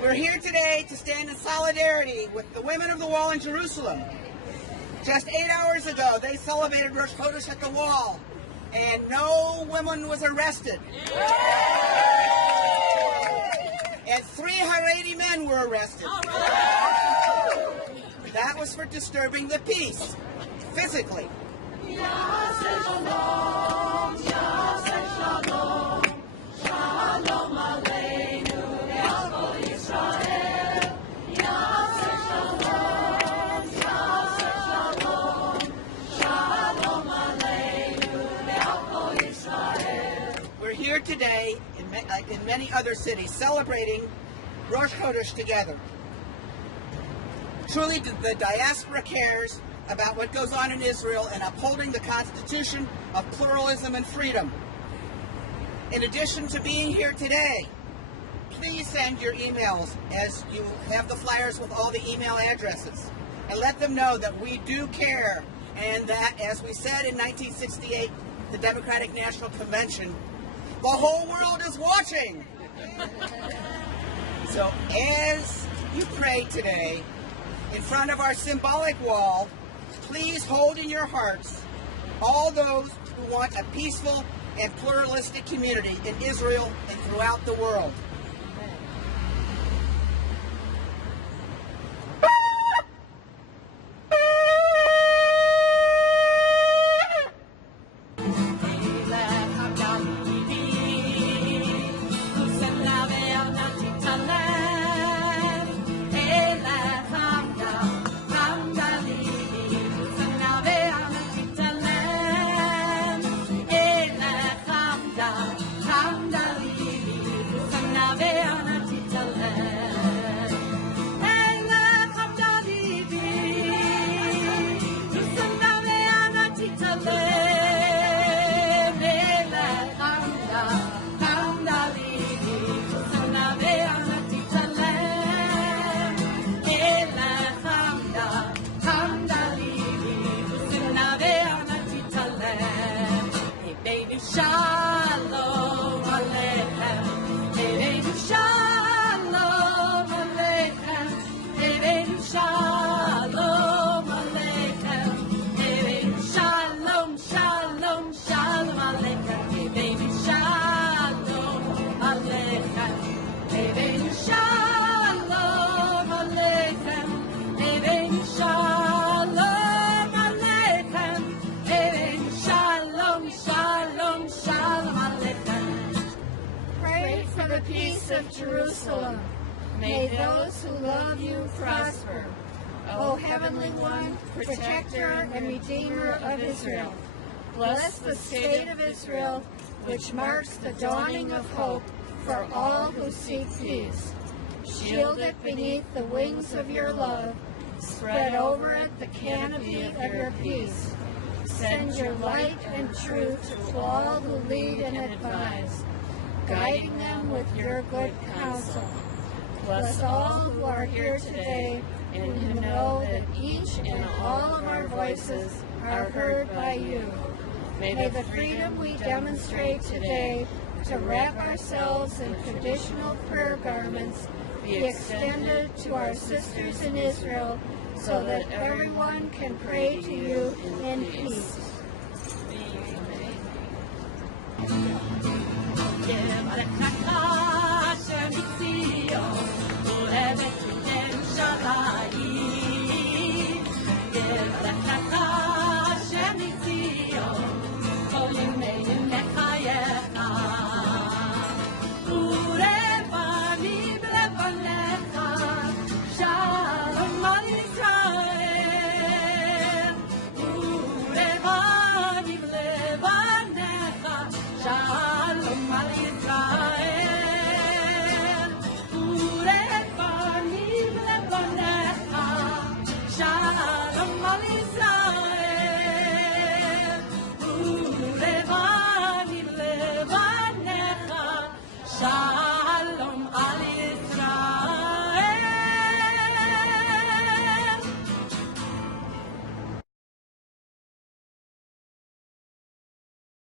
We're here today to stand in solidarity with the women of the Wall in Jerusalem. Just 8 hours ago, they celebrated Rosh Chodesh at the Wall, and no woman was arrested. And 3 Haredi men were arrested. That was for disturbing the peace, physically. We're here today, in many other cities, celebrating Rosh Chodesh together. Truly, the diaspora cares about what goes on in Israel and upholding the constitution of pluralism and freedom. In addition to being here today, please send your emails as you have the flyers with all the email addresses, and let them know that we do care, and that, as we said in 1968, the Democratic National Convention, the whole world is watching. So as you pray today, in front of our symbolic wall, please hold in your hearts all those who want a peaceful and pluralistic community in Israel and throughout the world. Shalom Aleichem, Ereinu Shalom Aleichem, Ereinu Shalom Aleichem, Ereinu Shalom, Shalom, Shalom Aleichem, Ereinu Shalom Aleichem, Ereinu Shalom Aleichem, Ereinu Shalom Aleichem, Ereinu Shalom, Shalom, Shalom Aleichem. Pray for the peace of Jerusalem. May those who love you prosper. O Heavenly One, Protector and Redeemer of Israel, bless the state of Israel, which marks the dawning of hope for all who seek peace. Shield it beneath the wings of your love. Spread over it the canopy of your peace. Send your light and truth to all who lead and advise, guiding them with your good counsel. Bless all who are here today and who know that each and all of our voices are heard by you. May the freedom we demonstrate today to wrap ourselves in traditional prayer garments be extended to our sisters in Israel, so that everyone can pray to you in peace.